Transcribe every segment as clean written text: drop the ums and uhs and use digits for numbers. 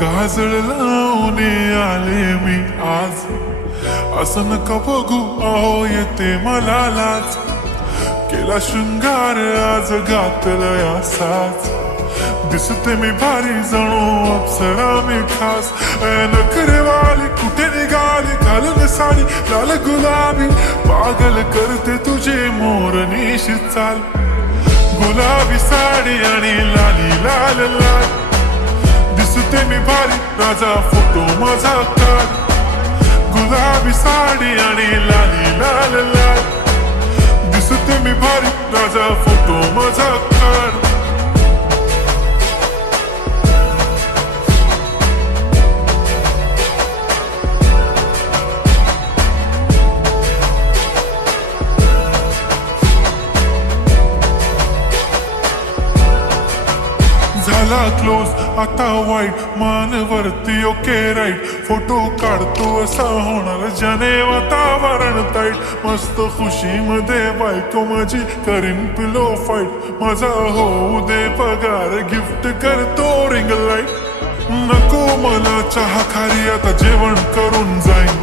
काजळ लावून आले मी आज, असं नका बघू अहो येते मला लाज. केला शृंगार आज घातलं असाच, दिसते मी भारी जणू अप्सरा मी खास. नखरेवाली कुठे निघाली घालून साडी लाल गुलाबी, पागल करते तुझे मोरनीशी चाल. गुलाबी साडी आणि लाली लाल लाल, दिसते मी भारी राजा फोटो माझा काढ. गुलाबी साडी आणि लाली लाल लाल, दिसते मी भारी राजा फोटो माझा काढ. झाला क्लोज आता वाईट, मान वरती ओके राईट. फोटो काढतो असा होणार ज्याने वातावरण ताईट. मस्त खुशी मध्ये बायको माझी करीन पिलो फाईट. माझा होऊ दे पगार गिफ्ट करतो रिंग लाईट. नको मला चहा खारी आता जेवण करून जाईन.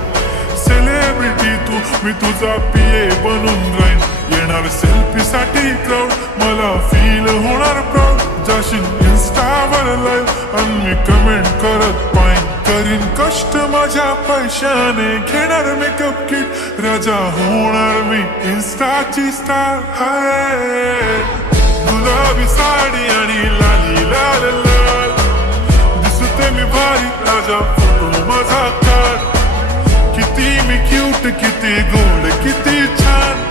सेलिब्रिटी तू मी तुझा पिये बनून राहीन. येणार सेल्फी साठी क्राऊड मला फील होणार प्राऊड. जाशील इन्स्टावर लाईव्ह आणि मी कमेंट करत पाईन. करीन कष्ट माझ्या पैशाने घेणार मेकअप किट. राजा होणार मी इन्स्टाची स्टार. हाय गुलाबी साडी आणि लाली लाल लाल, दिसते मी भारी राजा फोटो माझा काढ. किती मी क्यूट किती गोड किती छान,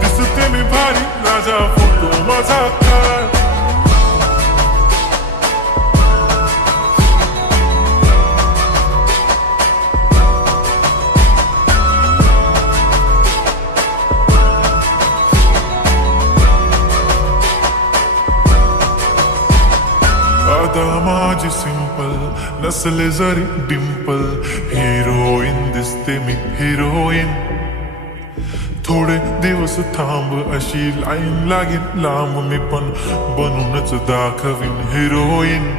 दिसते मी भारी राजा फोटो माझा काढ. आता माझी सिंपल नसले जरी डिंपल, हिरोईन दिसते मी हिरोईन. थोडे दिवस थांब अशी लाईन लागेल लांब, मी पण बनूनच दाखवीन हिरोईन.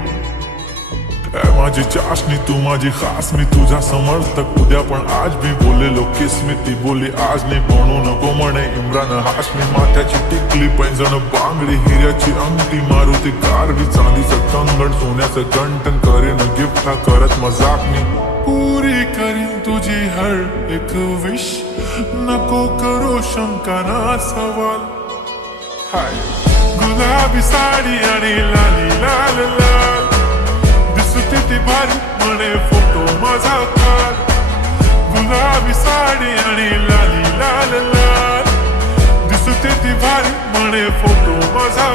माझी चाशनी तू माझी खास, मी तुझा समर्थक उद्या पण आज मी बोलेलो किस मी. ती बोली आज नाही बनू नको म्हणे इम्रान हाशमी. माथ्याची टिकली पैंजण बांगडी हिऱ्याची अंगठी, मारुती कारवी चांदीचं कंगण सोन्याचं गंटन. करीन गिफ्ट हा करत मजाक मी, पुरी करीन तुझी हर एक विश. नको करू शंका ना सवाल. हाय गुलाबी साडी आणि लाली लाल लाल, दिसते ती भारी म्हणे फोटो माझा काढ. गुलाबी साडी आणि लाली लाल लाल, दिसते ती भारी म्हणे फोटो माझा.